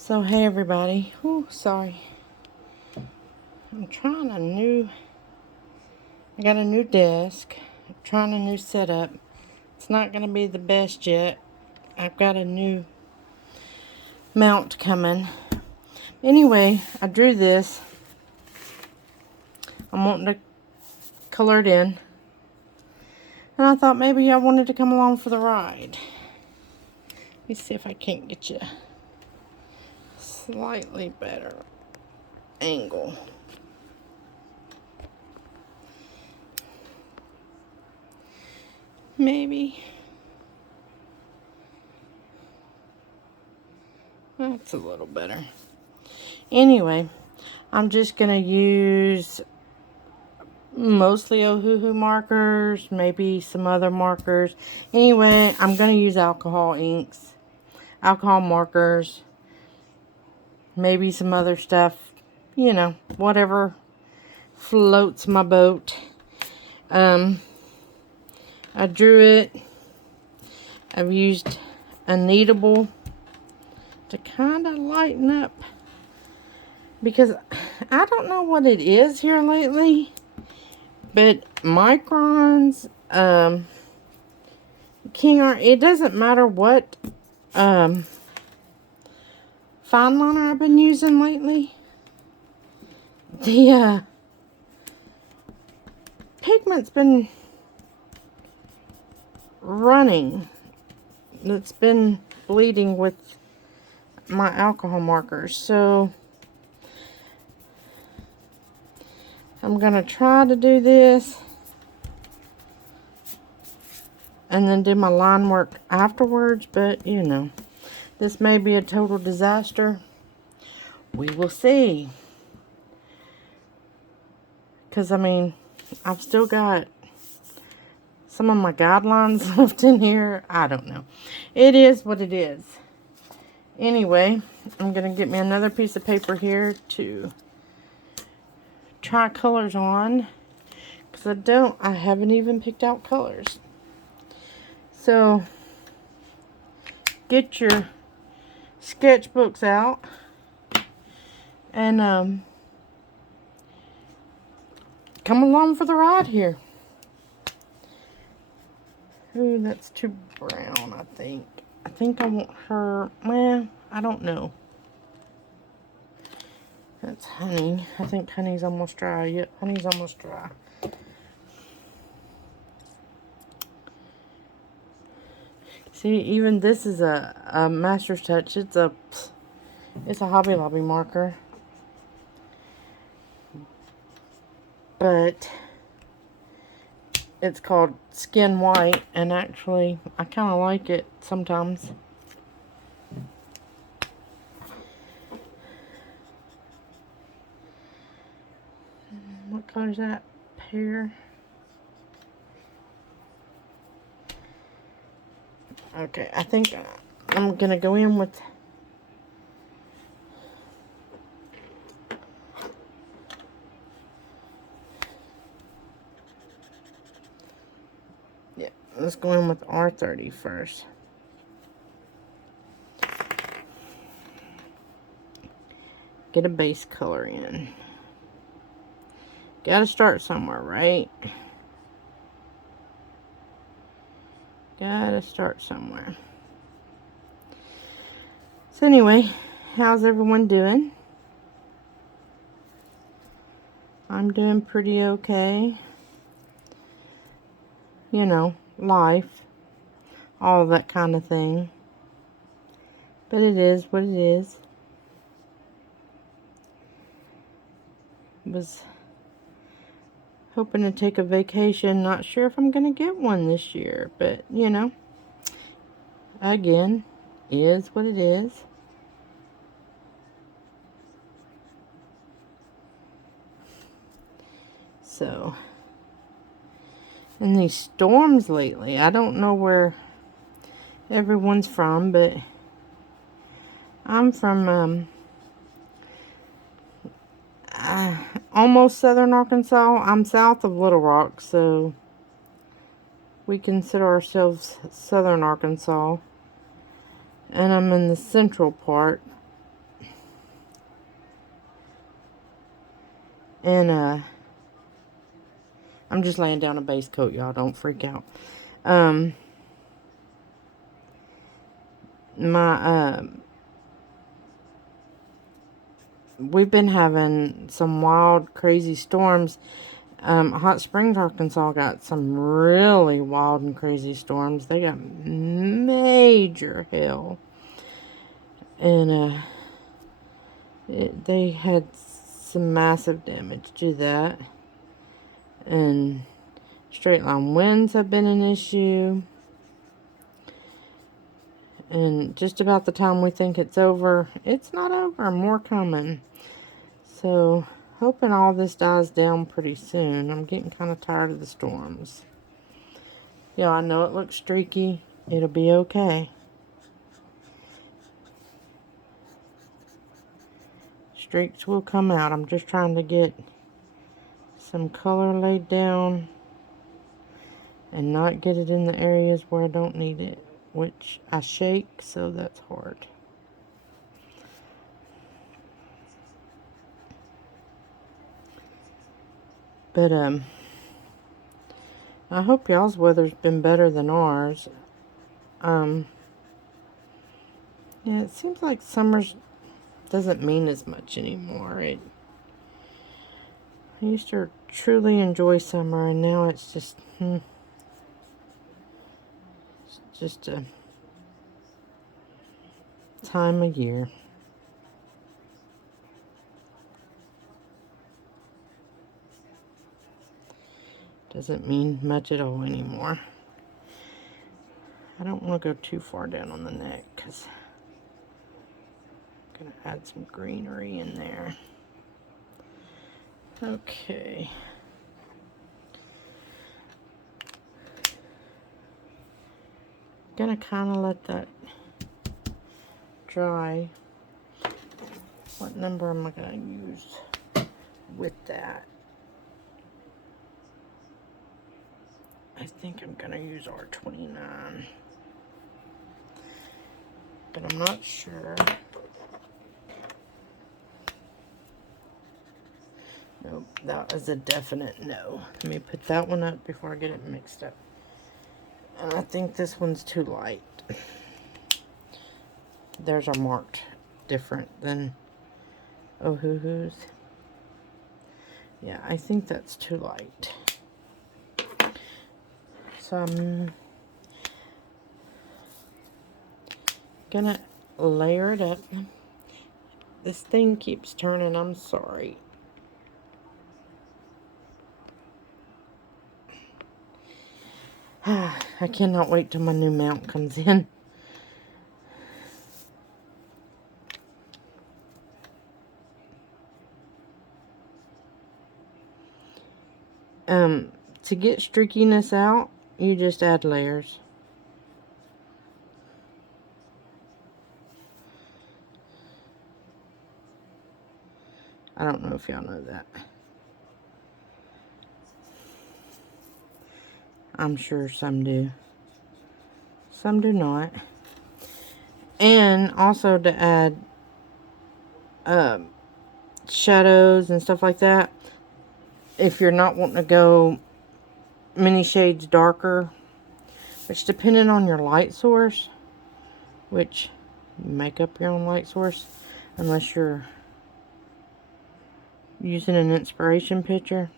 So hey everybody. Ooh, sorry. I'm trying I got a new desk. I'm trying a new setup. It's not going to be the best yet. I've got a new mount coming. Anyway, I drew this. I'm wanting to color it in. And I thought maybe y'all wanted to come along for the ride. Let me see if I can't get you a slightly better angle. Maybe. That's a little better. Anyway, I'm just going to use mostly Ohuhu markers, maybe some other markers. Anyway, I'm going to use alcohol inks, alcohol markers, maybe some other stuff, you know, whatever floats my boat. I drew it. I've used a kneadable to kind of lighten up because I don't know what it is here lately, but microns, King Art, it doesn't matter what fine liner I've been using lately. The pigment's been running. It's been bleeding with my alcohol markers. So I'm going to try to do this and then do my line work afterwards. But, you know, this may be a total disaster. We will see. Because, I mean, I've still got some of my guidelines left in here. I don't know. It is what it is. Anyway, I'm going to get me another piece of paper here to try colors on. Because I haven't even picked out colors. So, get your sketchbooks out. And, come along for the ride here. Ooh, that's too brown, I think. I think I want her, well, I don't know. That's honey. I think honey's almost dry. Yep, honey's almost dry. See, even this is a Master's Touch. It's a Hobby Lobby marker. But it's called Skin White, and actually, I kind of like it sometimes. What color is that? Pear. Okay, I think I'm going to go in with let's go in with R30 first. Get a base color in. Gotta start somewhere, right? Gotta start somewhere. So anyway, how's everyone doing? I'm doing pretty okay. You know, life. All that kind of thing. But it is what it is. Was hoping to take a vacation. Not sure if I'm going to get one this year. But, you know, again, is what it is. So, and these storms lately, I don't know where everyone's from, but I'm from almost southern Arkansas. I'm south of Little Rock, so we consider ourselves southern Arkansas. And I'm in the central part. And I'm just laying down a base coat, y'all. Don't freak out. My we've been having some wild, crazy storms. Hot Springs, Arkansas got some really wild and crazy storms. They got major hail. And they had some massive damage to that. And straight line winds have been an issue. And just about the time we think it's over, it's not over. More coming. So, hoping all this dies down pretty soon. I'm getting kind of tired of the storms. Yeah, I know it looks streaky. It'll be okay. Streaks will come out. I'm just trying to get some color laid down and not get it in the areas where I don't need it, which I shake, so that's hard. But I hope y'all's weather's been better than ours. Yeah, it seems like summer's doesn't mean as much anymore. I used to truly enjoy summer, and now it's just it's just a time of year. Doesn't mean much at all anymore. I don't want to go too far down on the neck because I'm going to add some greenery in there. Okay. Gonna kind of let that dry. What number am I going to use with that? I think I'm going to use R29. But I'm not sure. Nope, that was a definite no. Let me put that one up before I get it mixed up. And I think this one's too light. Theirs are marked different than Ohuhu's. Yeah, I think that's too light. So I'm gonna layer it up. This thing keeps turning, I'm sorry. I cannot wait till my new mount comes in. To get streakiness out, you just add layers. I don't know if y'all know that. I'm sure some do. Some do not. And also to add shadows and stuff like that. If you're not wanting to go many shades darker, which depending on your light source, which you make up your own light source, unless you're using an inspiration picture.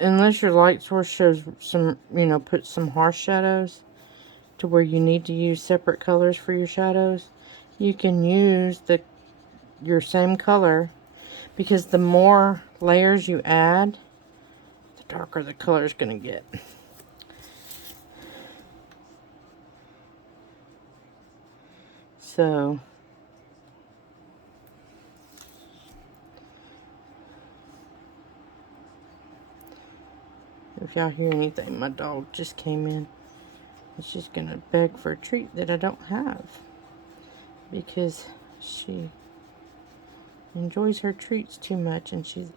Unless your light source shows some, put some harsh shadows to where you need to use separate colors for your shadows, you can use your same color, because the more layers you add, the darker the color is going to get. So if y'all hear anything, my dog just came in. It's just going to beg for a treat that I don't have, because she enjoys her treats too much and she's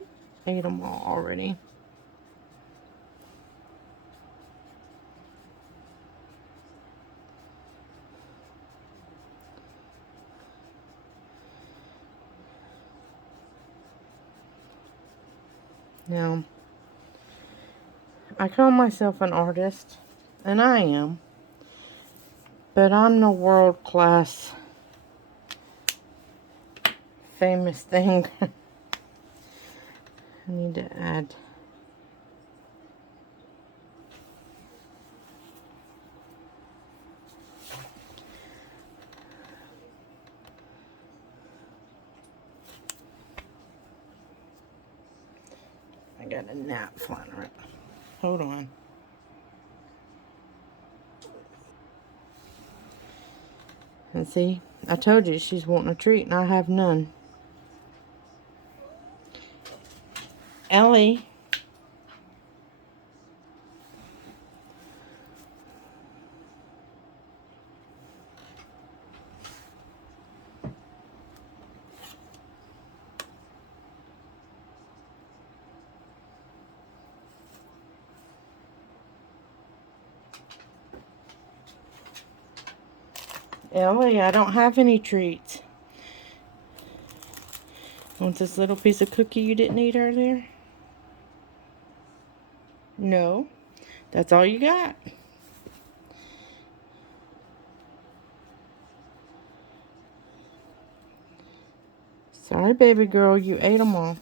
ate them all already. Now, I call myself an artist, and I am, but I'm no world-class famous thing. I need to add. I got a gnat flying around. Hold on. And see, I told you she's wanting a treat and I have none. Ellie. Ellie, I don't have any treats. Want this little piece of cookie you didn't eat earlier? No. That's all you got. Sorry, baby girl, you ate them all.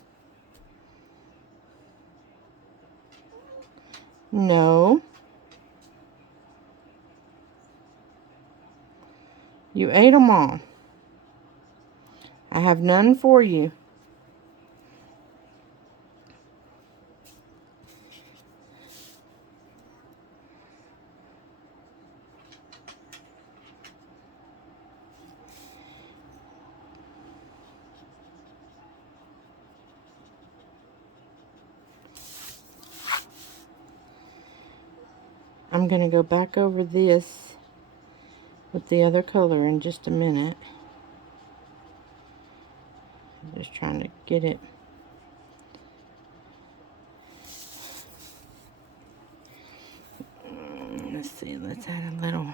No. You ate them all. I have none for you. I'm going to go back over this with the other color in just a minute. I'm just trying to get it. Let's see, let's add a little.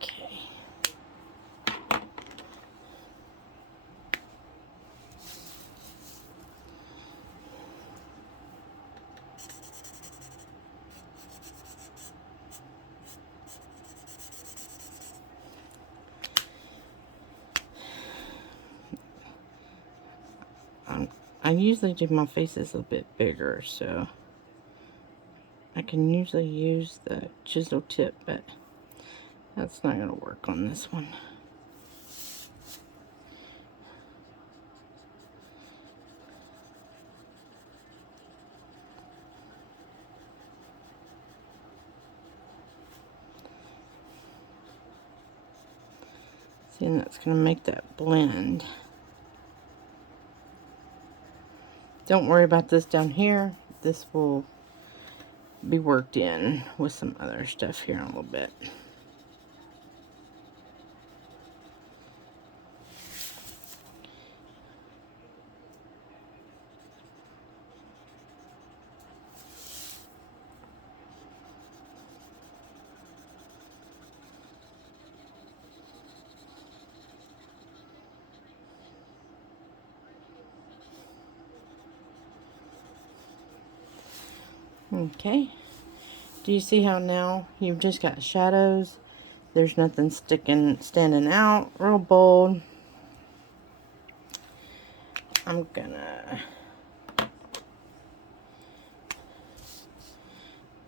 Okay. I usually do my faces a bit bigger, so I can usually use the chisel tip, but that's not going to work on this one. See, and that's going to make that blend. Don't worry about this down here. This will be worked in with some other stuff here in a little bit. Okay. Do you see how now you've just got shadows? There's nothing standing out real bold. I'm gonna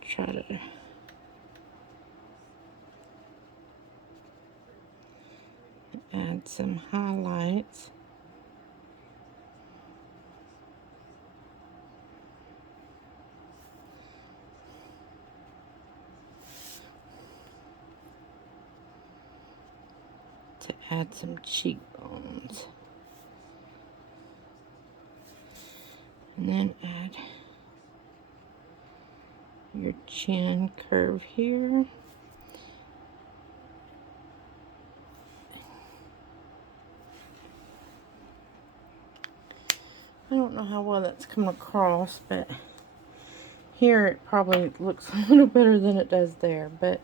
try to add some highlights. To add some cheekbones. And then add your chin curve here. I don't know how well that's coming across, but here it probably looks a little better than it does there, but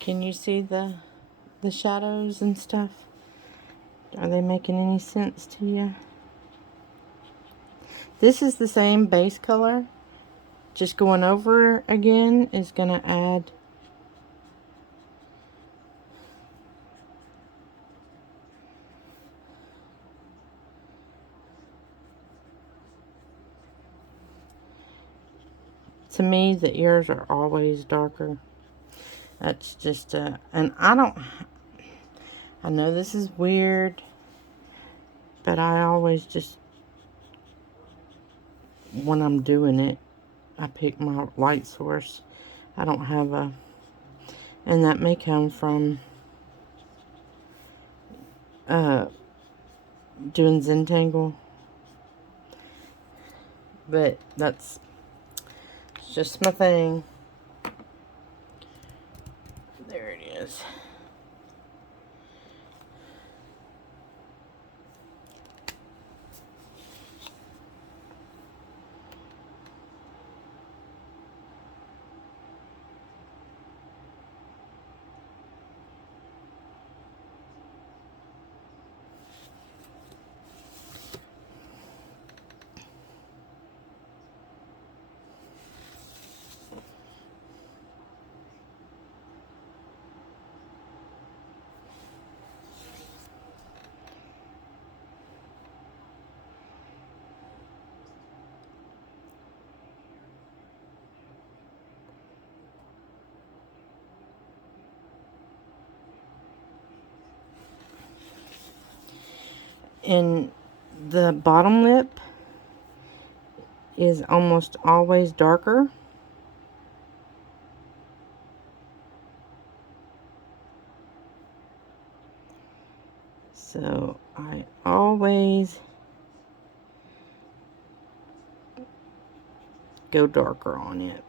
can you see the shadows and stuff? Are they making any sense to you? This is the same base color. Just going over again is going to add to me. The ears are always darker. That's just and I know this is weird, but I always just, when I'm doing it, I pick my light source. I don't have a, and that may come from doing Zentangle, but that's just my thing. There it is. And the bottom lip is almost always darker. So I always go darker on it.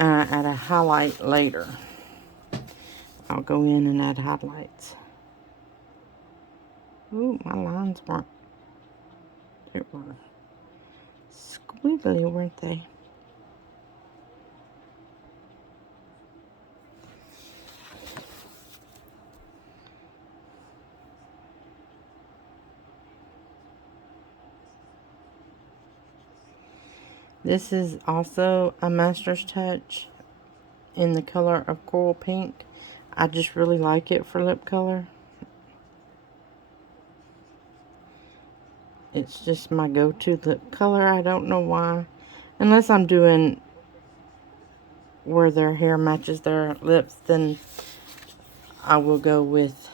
And I add a highlight later. I'll go in and add highlights. Ooh, my lines weren't, they were squiggly, weren't they? This is also a Master's Touch in the color of Coral Pink. I just really like it for lip color. It's just my go-to lip color. I don't know why. Unless I'm doing where their hair matches their lips, then I will go with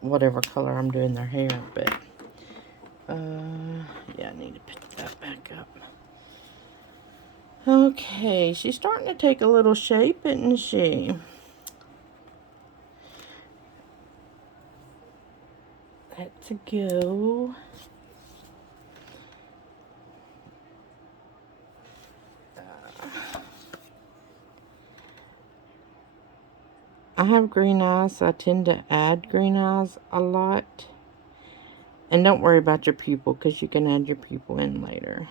whatever color I'm doing their hair, but yeah, I need to pick that back up. Okay, she's starting to take a little shape, isn't she? Let's go. I have green eyes, so I tend to add green eyes a lot. And don't worry about your pupil, because you can add your pupil in later.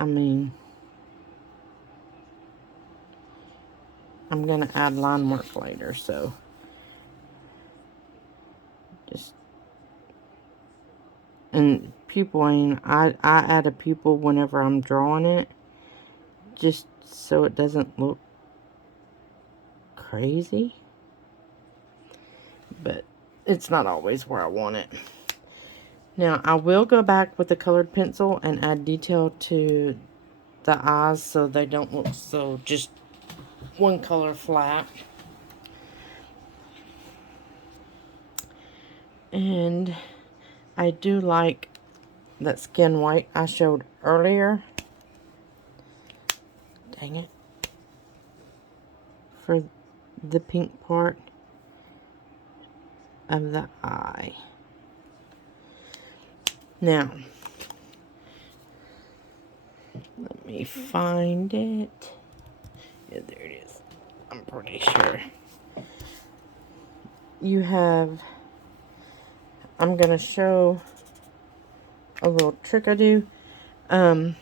I mean, I'm going to add line work later, so just, and pupiling, I add a pupil whenever I'm drawing it, just so it doesn't look crazy, but it's not always where I want it. Now, I will go back with the colored pencil and add detail to the eyes so they don't look so just one color flat. And I do like that skin white I showed earlier. Dang it. For the pink part of the eye. Now, let me find it. Yeah, there it is. I'm pretty sure. You have, I'm going to show a little trick I do. All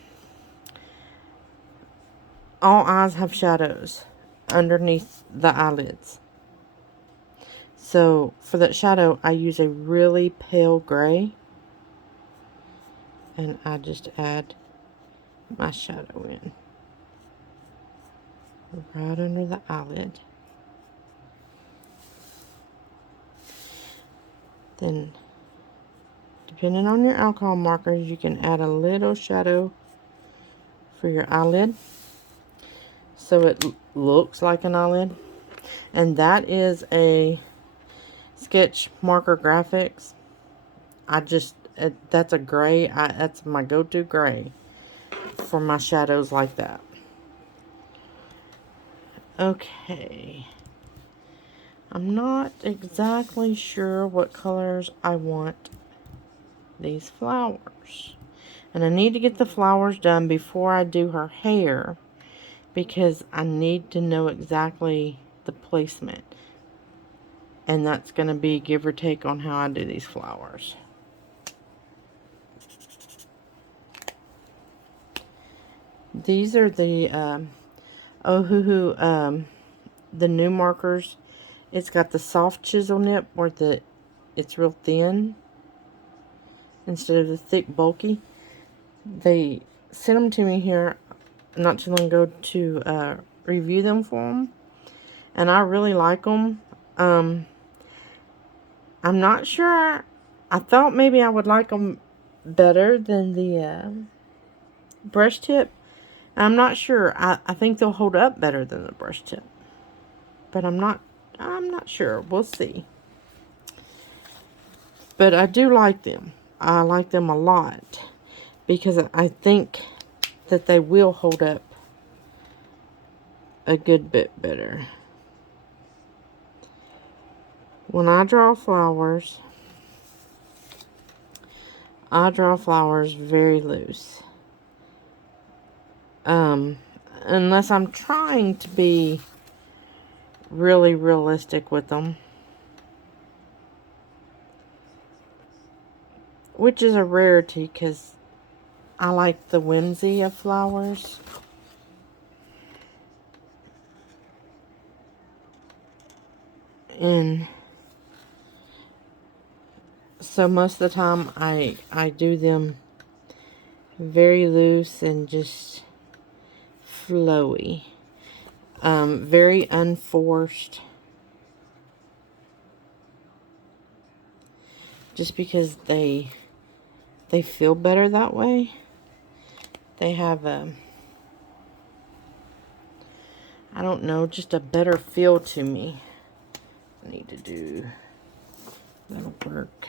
eyes have shadows underneath the eyelids. So for that shadow, I use a really pale gray. And I just add my shadow in. Right under the eyelid. Then, depending on your alcohol markers, you can add a little shadow for your eyelid, so it looks like an eyelid. And that is a Sketch Marker Graphics. That's a gray. That's my go-to gray for my shadows like that. Okay. I'm not exactly sure what colors I want these flowers. And I need to get the flowers done before I do her hair, because I need to know exactly the placement. And that's going to be give or take on how I do these flowers. These are the Ohuhu, the new markers. It's got the soft chisel nip where it's real thin instead of the thick bulky. They sent them to me here not too long ago to review them for them, and I really like them. I'm not sure. I thought maybe I would like them better than the brush tip. I'm not sure. I think they'll hold up better than the brush tip, but I'm not sure. We'll see. But I do like them. I like them a lot because I think that they will hold up a good bit better. When I draw flowers very loose. Unless I'm trying to be really realistic with them, which is a rarity because I like the whimsy of flowers. And so most of the time I do them very loose and just flowy. Very unforced. Just because they feel better that way. They have I don't know, just a better feel to me. I need to do, that'll work.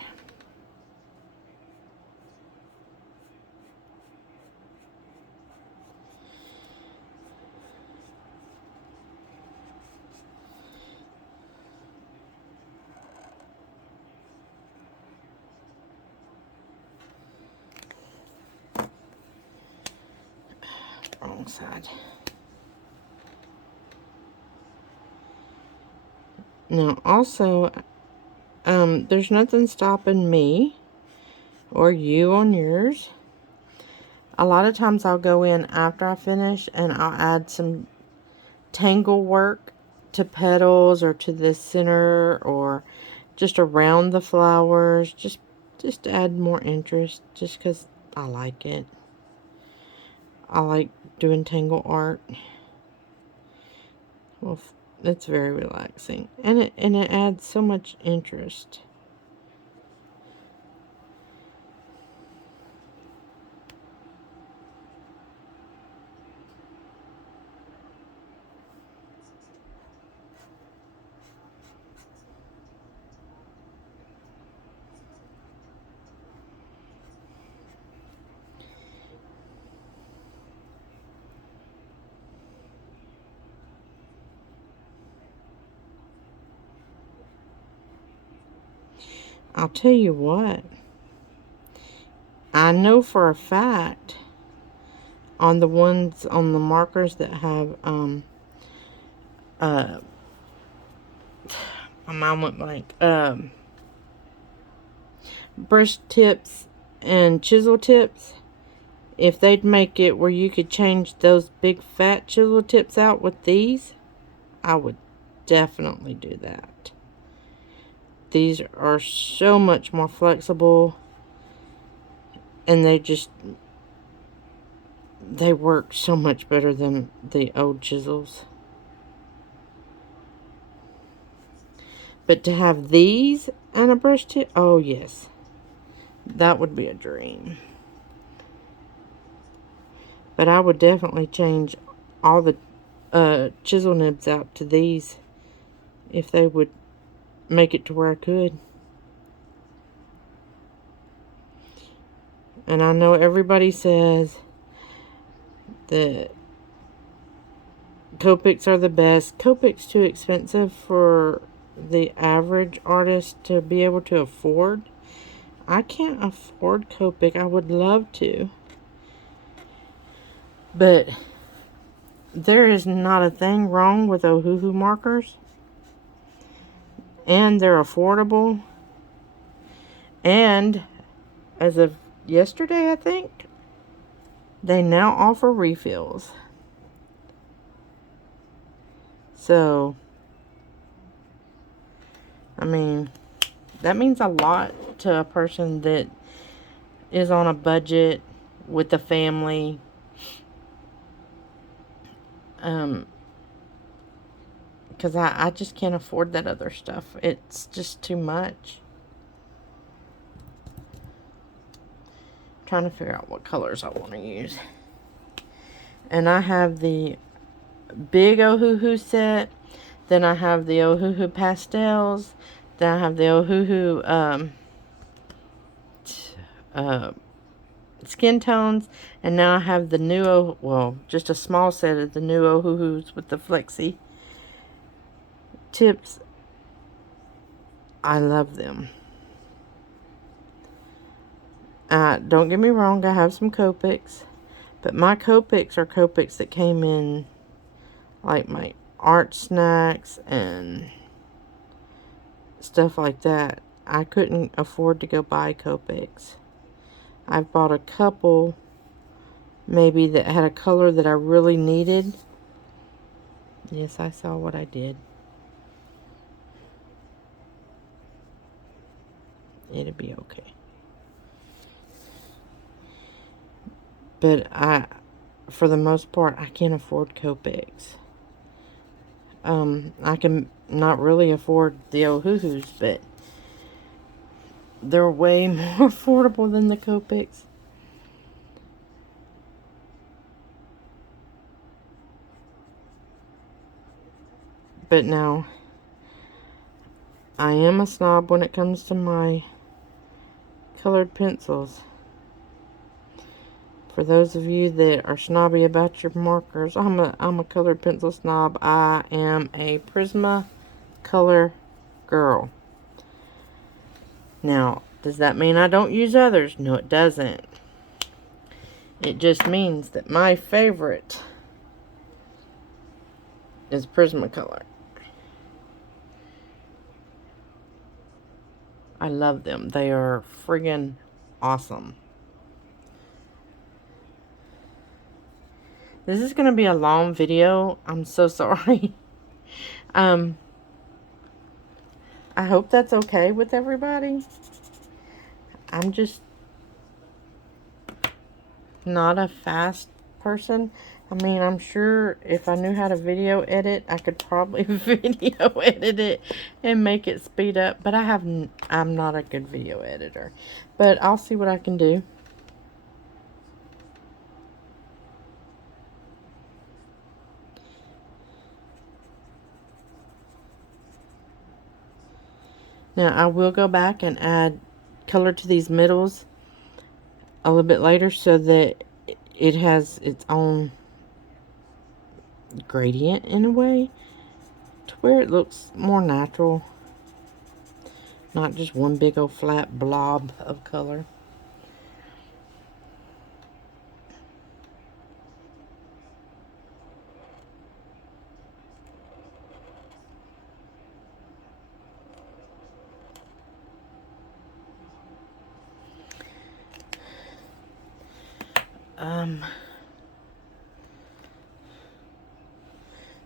Wrong side. Now also, there's nothing stopping me or you on yours. A lot of times I'll go in after I finish and I'll add some tangle work to petals or to the center or just around the flowers. Just to add more interest, just because I like it. I like doing tangle art. Well, it's very relaxing, and it adds so much interest. I'll tell you what, I know for a fact on the ones on the markers that have my mind went blank, brush tips and chisel tips, if they'd make it where you could change those big fat chisel tips out with these, I would definitely do that. These are so much more flexible, and they work so much better than the old chisels. But to have these and a brush tip, oh yes, that would be a dream. But I would definitely change all the chisel nibs out to these if they would make it to where I could. And I know everybody says that Copics are the best. Copic's too expensive for the average artist to be able to afford. I can't afford Copic. I would love to. But there is not a thing wrong with Ohuhu markers. And they're affordable. And as of yesterday, I think, they now offer refills. So, I mean, that means a lot to a person that is on a budget with a family. Because I just can't afford that other stuff. It's just too much. I'm trying to figure out what colors I want to use. And I have the big Ohuhu set. Then I have the Ohuhu pastels. Then I have the Ohuhu skin tones. And now I have the new, well, just a small set of the new Ohuhus with the flexi tips. I love them. Don't get me wrong, I have some Copics. But my Copics are Copics that came in like my art snacks and stuff like that. I couldn't afford to go buy Copics. I've bought a couple maybe that had a color that I really needed. Yes, I saw what I did. It'll be okay. But for the most part, I can't afford Copics. I can not really afford the Ohuhus, but they're way more affordable than the Copics. But now, I am a snob when it comes to my colored pencils. For those of you that are snobby about your markers, I'm a colored pencil snob. I am a Prismacolor girl. Now, does that mean I don't use others? No, it doesn't. It just means that my favorite is Prismacolor. I love them. They are friggin' awesome. This is going to be a long video. I'm so sorry. I hope that's okay with everybody. I'm just not a fast person. I mean, I'm sure if I knew how to video edit, I could probably video edit it and make it speed up. But I'm not a good video editor. But I'll see what I can do. Now, I will go back and add color to these middles a little bit later so that it has its own gradient in a way to where it looks more natural, not just one big old flat blob of color.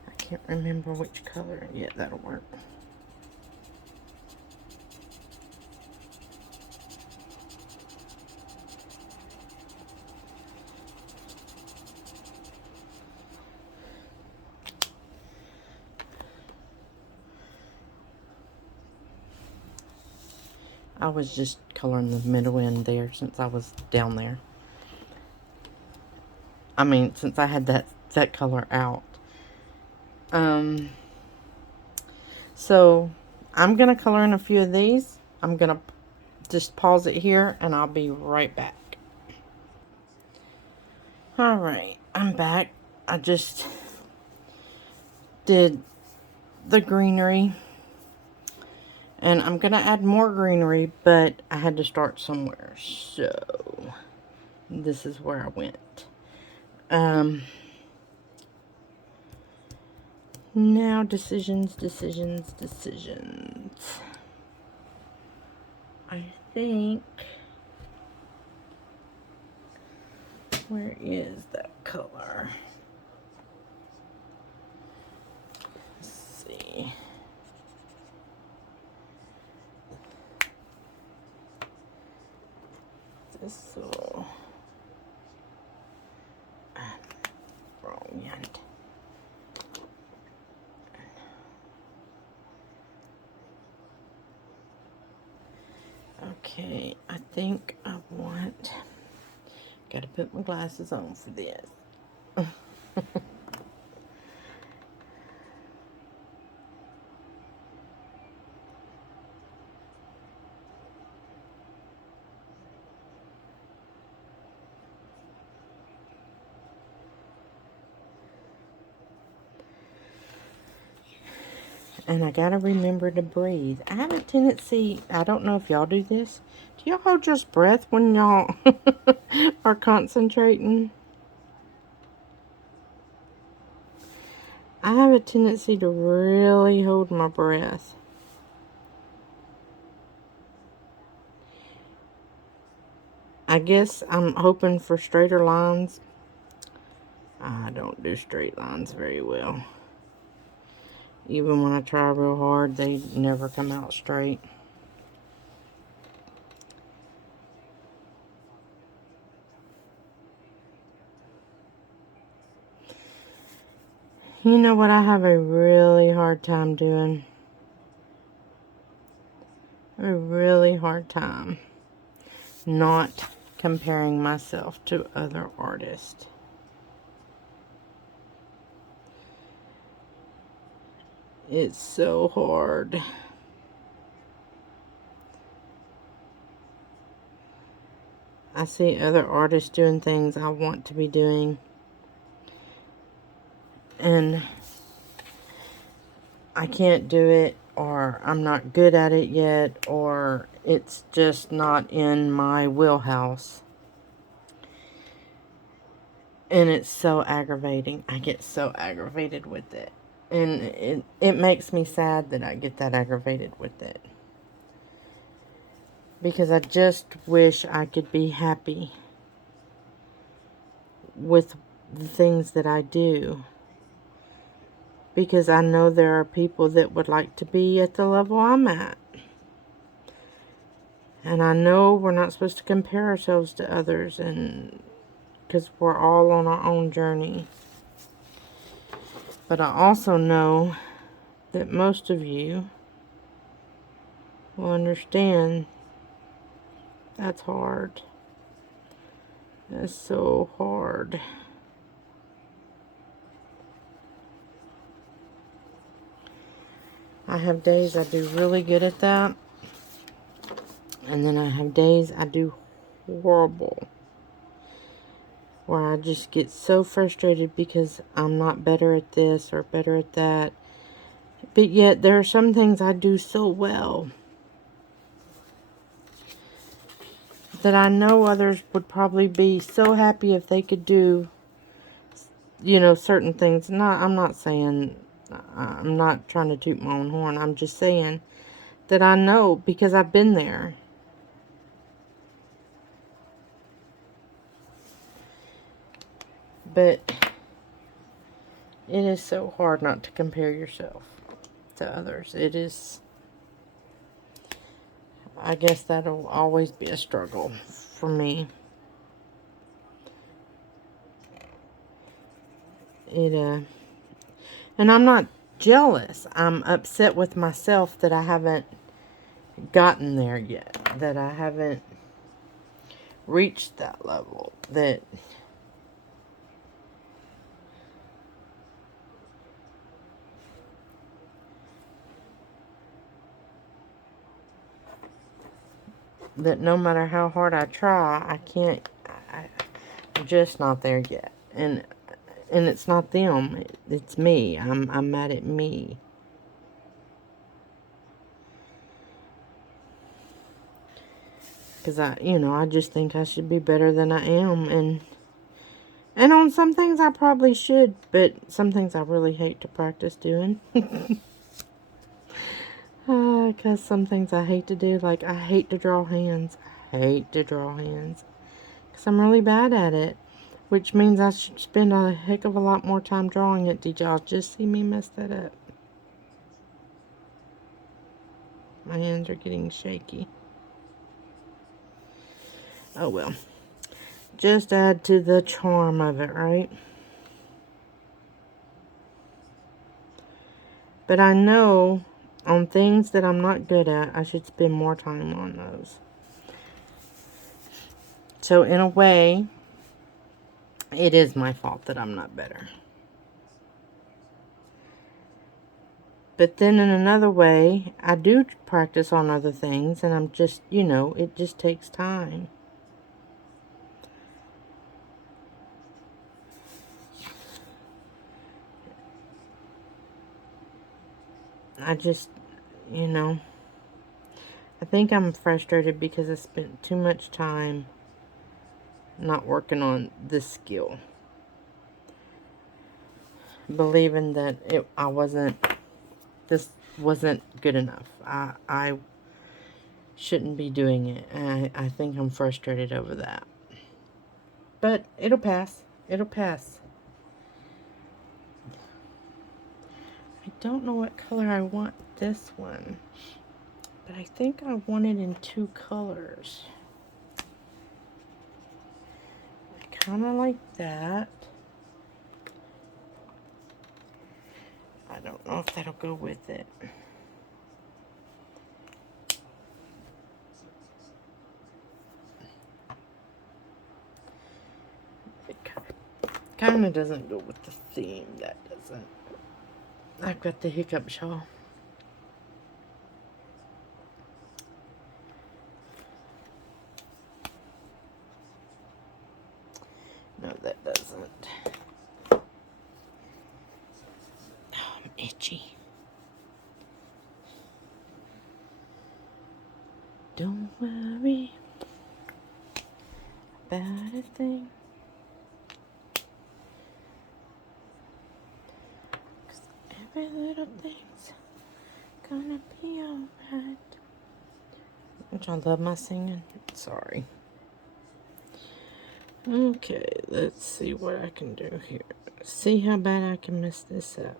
I can't remember which color. Yeah, that'll work. I was just coloring the middle end there since I was down there. I mean, since I had that color out. So I'm gonna color in a few of these. I'm gonna just pause it here and I'll be right back. Alright, I'm back. I just did the greenery. And I'm going to add more greenery, but I had to start somewhere. So, this is where I went. Now, decisions. I think... Where is that color? Let's see. This little... wrong yet. Okay, I think I want... Gotta put my glasses on for this. And I gotta remember to breathe. I have a tendency, I don't know if y'all do this. Do y'all hold your breath when y'all are concentrating? I have a tendency to really hold my breath. I guess I'm hoping for straighter lines. I don't do straight lines very well. Even when I try real hard, they never come out straight. You know what I have a really hard time doing? A really hard time not comparing myself to other artists. It's so hard. I see other artists doing things I want to be doing. And I can't do it, or I'm not good at it yet, or it's just not in my wheelhouse. And it's so aggravating. I get so aggravated with it. And it makes me sad that I get that aggravated with it. because I just wish I could be happy with the things that I do. Because I know there are people that would like to be at the level I'm at. And I know we're not supposed to compare ourselves to others, and because we're all on our own journey. But I also know that most of you will understand that's hard. That's so hard. I have days I do really good at that. And then I have days I do horrible. Where I just get so frustrated because I'm not better at this or better at that. But yet there are some things I do so well that I know others would probably be so happy if they could do, you know, certain things. I'm not saying, I'm not trying to toot my own horn. I'm just saying that I know because I've been there. But it is so hard not to compare yourself to others. It is, I guess that'll always be a struggle for me. And I'm not jealous. I'm upset with myself that I haven't gotten there yet. That I haven't reached that level. That no matter how hard I try, I can't, I'm just not there yet. And it's not them, it's me. I'm mad at me. Because I just think I should be better than I am. And on some things I probably should, but some things I really hate to practice doing. Because some things I hate to do, like I hate to draw hands. I hate to draw hands. Because I'm really bad at it. Which means I should spend a heck of a lot more time drawing it. Did y'all just see me mess that up? My hands are getting shaky. Oh well. Just add to the charm of it, right? But I know on things that I'm not good at, I should spend more time on those. So in a way, it is my fault that I'm not better. But then in another way, I do practice on other things, and I'm just, it just takes time. I just, I think I'm frustrated because I spent too much time not working on this skill. Believing that this wasn't good enough. I shouldn't be doing it. And I think I'm frustrated over that. But it'll pass. It'll pass. I don't know what color I want this one. But I think I want it in 2 colors. I kind of like that. I don't know if that'll go with it. It kind of doesn't go with the theme. That doesn't. I've got the hiccup shawl. No, that doesn't. Oh, I'm itchy. Don't worry about a thing. 'Cause every little thing's gonna be alright. Which I love my singing. Sorry. Okay, let's see what I can do here. See how bad I can mess this up.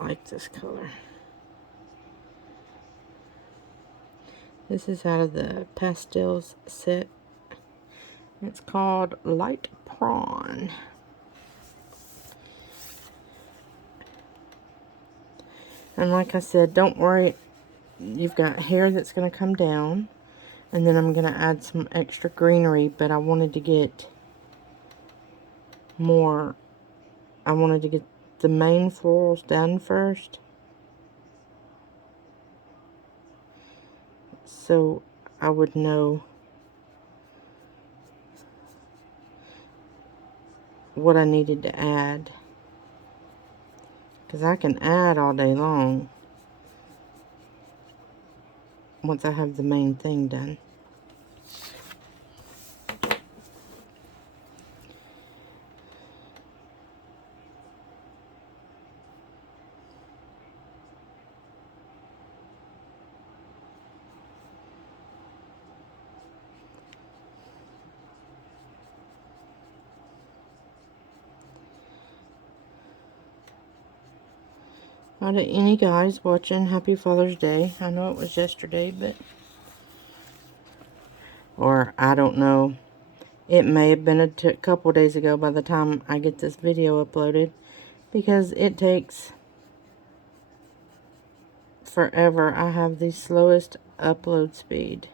I like this color. This is out of the Pastels set. It's called Light Prawn. And like I said, don't worry. You've got hair that's going to come down. And then I'm going to add some extra greenery. But I wanted to get more. I wanted to get the main florals done first. So I would know what I needed to add. Because I can add all day long once I have the main thing done. Now to any guys watching, happy Father's Day. I know it was yesterday, but... Or, I don't know. It may have been a couple days ago by the time I get this video uploaded. Because it takes forever. I have the slowest upload speed.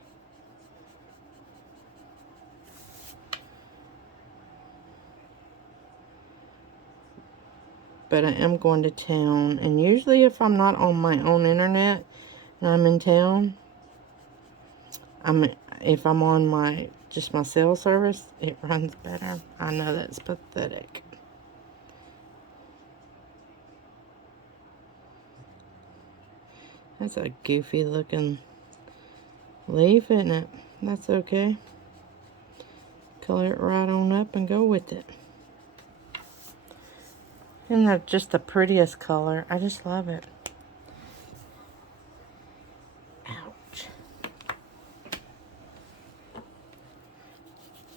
But I am going to town. And usually if I'm not on my own internet and I'm in town... if I'm on my cell service, it runs better. I know that's pathetic. That's a goofy looking leaf, isn't it? That's okay. Color it right on up and go with it. Isn't that just the prettiest color? I just love it. Ouch.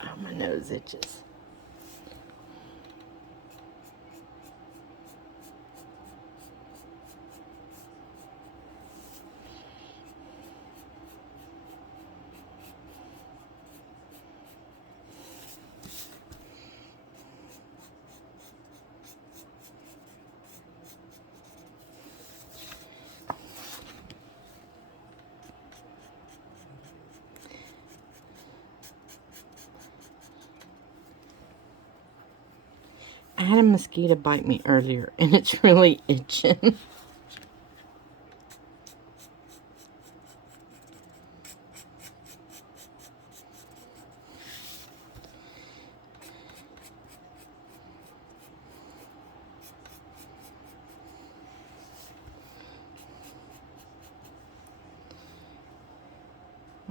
Oh, my nose itches. I had a mosquito bite me earlier, and it's really itching.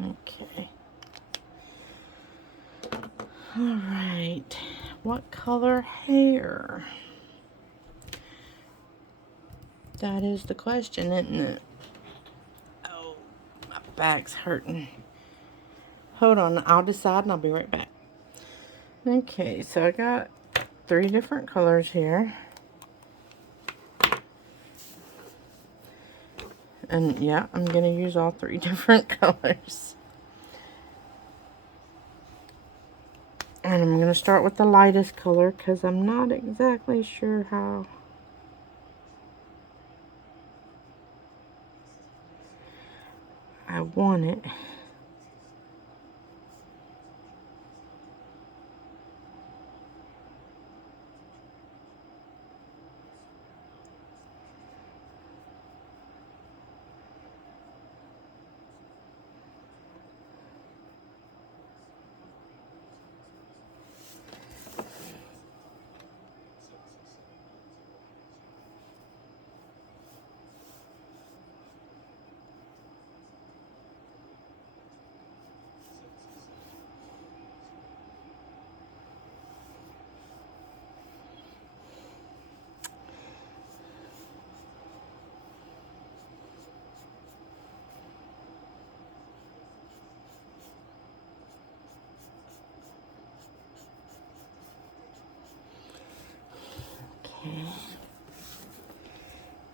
Okay. Alright. What color hair? That is the question, isn't it? Oh, my back's hurting. Hold on, I'll decide and I'll be right back. Okay, so I got 3 different colors here. And yeah, I'm going to use all 3 different colors. And I'm going to start with the lightest color because I'm not exactly sure how I want it.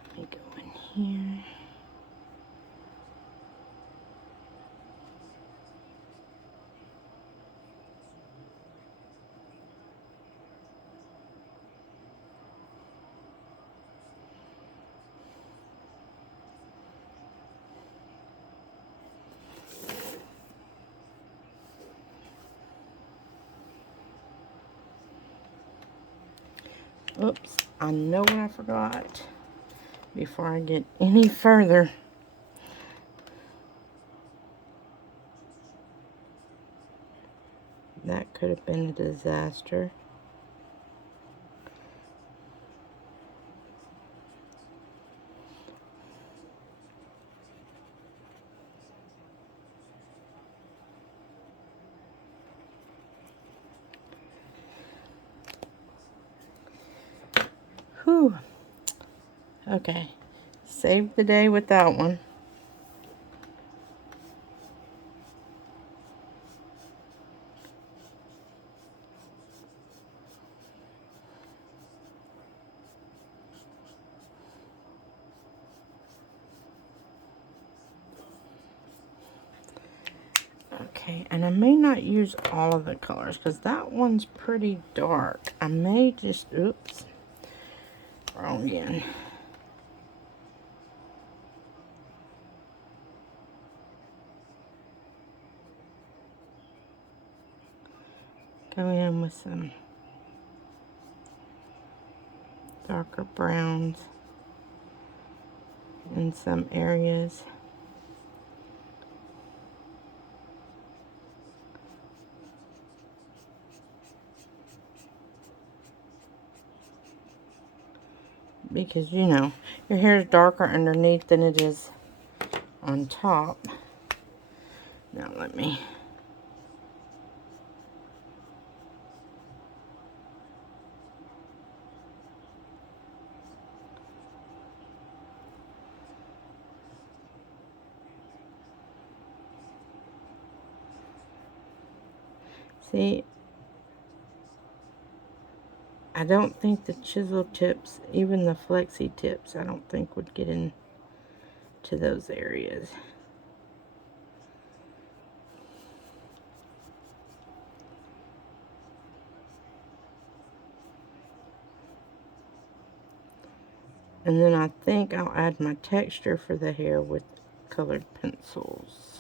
Let me go in here. Oops, I know what I forgot before I get any further. That could have been a disaster. Whew. Okay, saved the day with that one. Okay, and I may not use all of the colors because that one's pretty dark. I may just, oops, wrong again. Go in with some darker browns in some areas. Because, you know, your hair is darker underneath than it is on top. Now let me... See, I don't think the chisel tips, even the flexi tips, I don't think would get into those areas. And then I think I'll add my texture for the hair with colored pencils.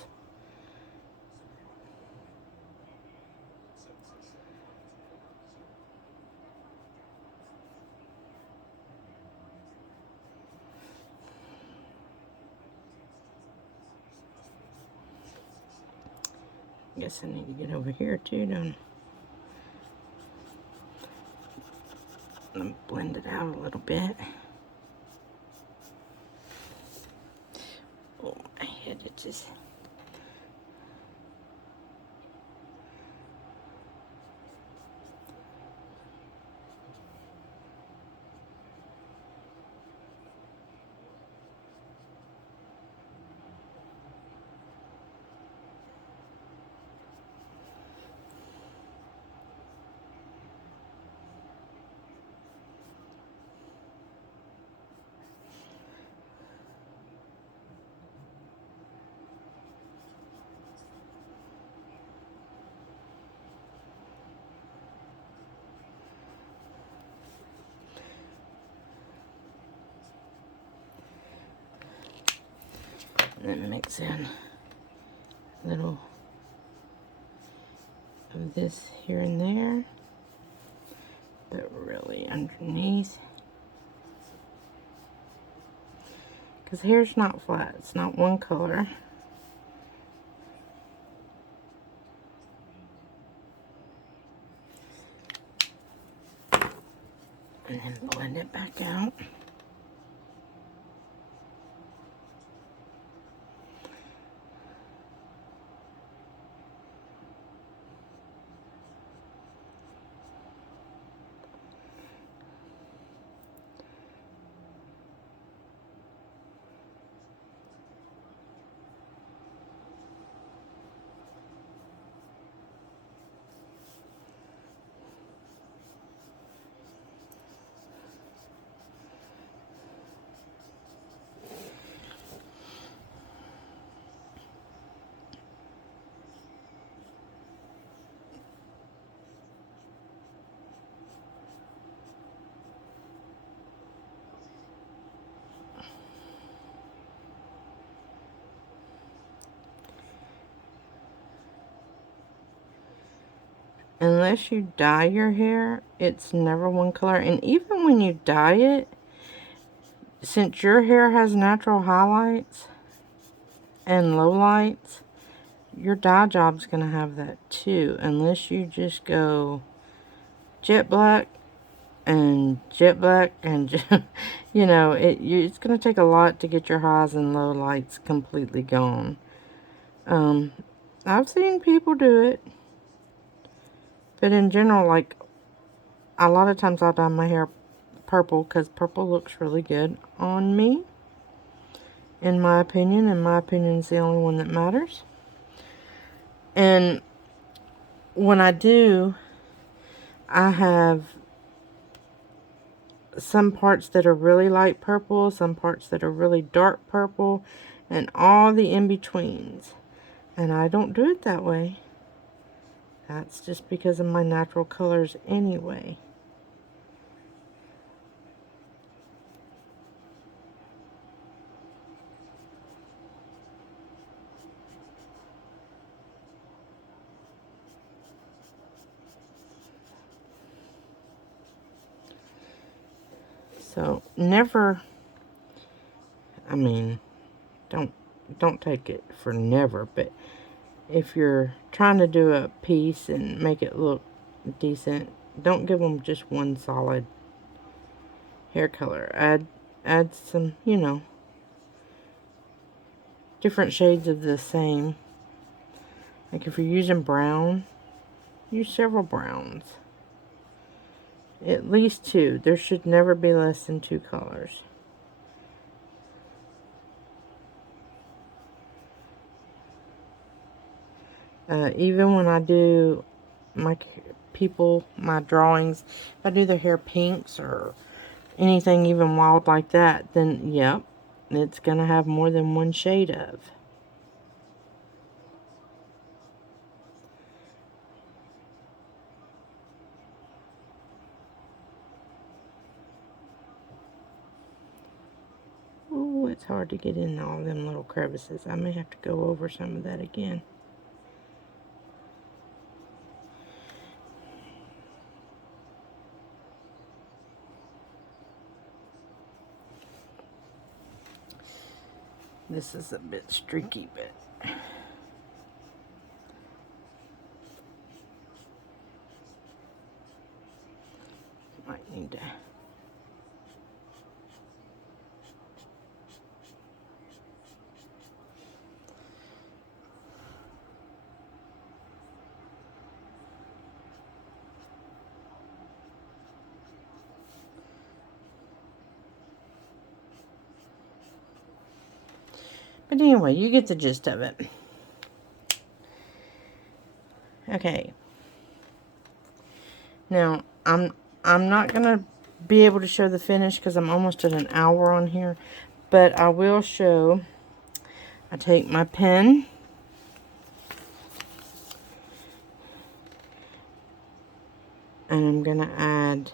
I guess I need to get over here too, don't I? Let me blend it out a little bit. Oh, my head, it just... And then mix in a little of this here and there, but really underneath. Because hair's not flat, it's not one color. And then blend it back out. unless you dye your hair, it's never one color. And even when you dye it, since your hair has natural highlights and lowlights, your dye job's going to have that too, unless you just go jet black and you know, it's going to take a lot to get your highs and lowlights completely gone. I've seen people do it, but in general, like, a lot of times I'll dye my hair purple because purple looks really good on me, in my opinion, and my opinion is the only one that matters. And when I do, I have some parts that are really light purple, some parts that are really dark purple, and all the in-betweens. And I don't do it that way. That's just because of my natural colors anyway. So never, I mean, don't take it for never, but if you're trying to do a piece and make it look decent, don't give them just one solid hair color. Add some, you know, different shades of the same. Like if you're using brown, use several browns. At least 2. There should never be less than 2 colors. Even when I do my my drawings, if I do their hair pinks or anything even wild like that, then yep, it's going to have more than one shade of. Ooh, it's hard to get in all them little crevices. I may have to go over some of that again. This is a bit streaky, but might need to. But anyway, you get the gist of it. Okay. Now, I'm not going to be able to show the finish because I'm almost at an hour on here. But I will show. I take my pen. And I'm going to add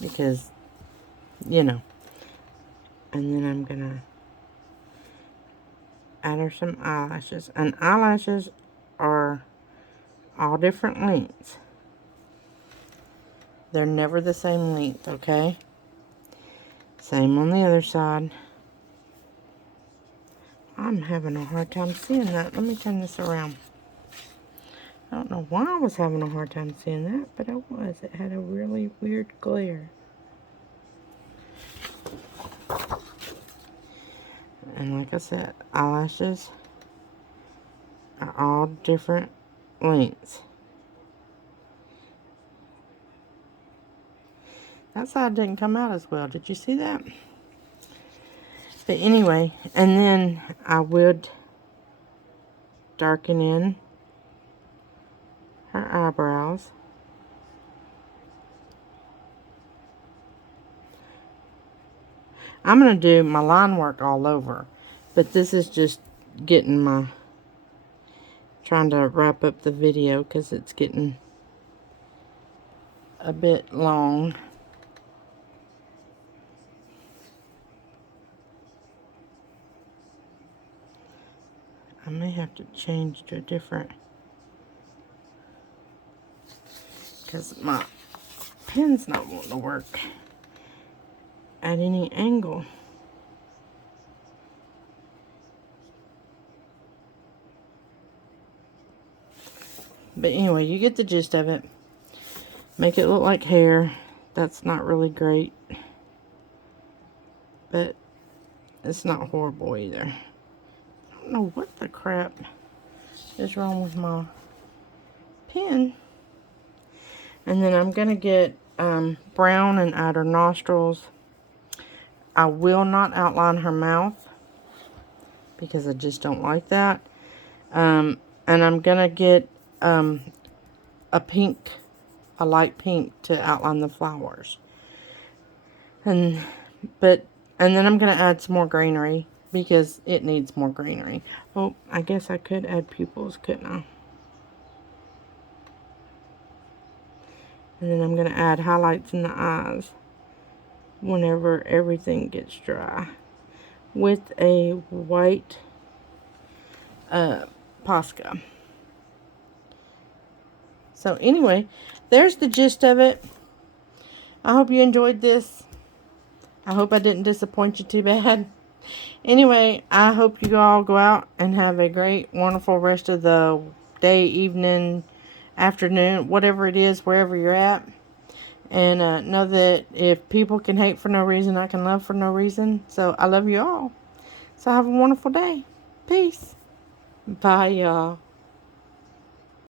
because, you know. And then I'm going to add her some eyelashes. And eyelashes are all different lengths. They're never the same length, okay? Same on the other side. I'm having a hard time seeing that. Let me turn this around. I don't know why I was having a hard time seeing that, but I was. It had a really weird glare. And like I said, eyelashes are all different lengths. That side didn't come out as well. Did you see that? But anyway, and then I would darken in her eyebrows. I'm going to do my line work all over. But this is just getting my... trying to wrap up the video because it's getting a bit long. I may have to change to a different, because my pen's not wanting to work at any angle. But anyway, you get the gist of it. Make it look like hair. That's not really great, but it's not horrible either. I don't know what the crap is wrong with my pen. And then I'm gonna get brown and add her nostrils. I will not outline her mouth because I just don't like that. And I'm gonna get a pink, a light pink, to outline the flowers. And then I'm gonna add some more greenery because it needs more greenery. Oh, I guess I could add pupils, couldn't I? And then I'm gonna add highlights in the eyes whenever everything gets dry with a white Posca. So anyway, there's the gist of it. I hope you enjoyed this. I hope I didn't disappoint you too bad. Anyway, I hope you all go out and have a great, wonderful rest of the day, evening, afternoon, whatever it is, wherever you're at. And know that if people can hate for no reason, I can love for no reason. So I love you all. So have a wonderful day. Peace. Bye, y'all.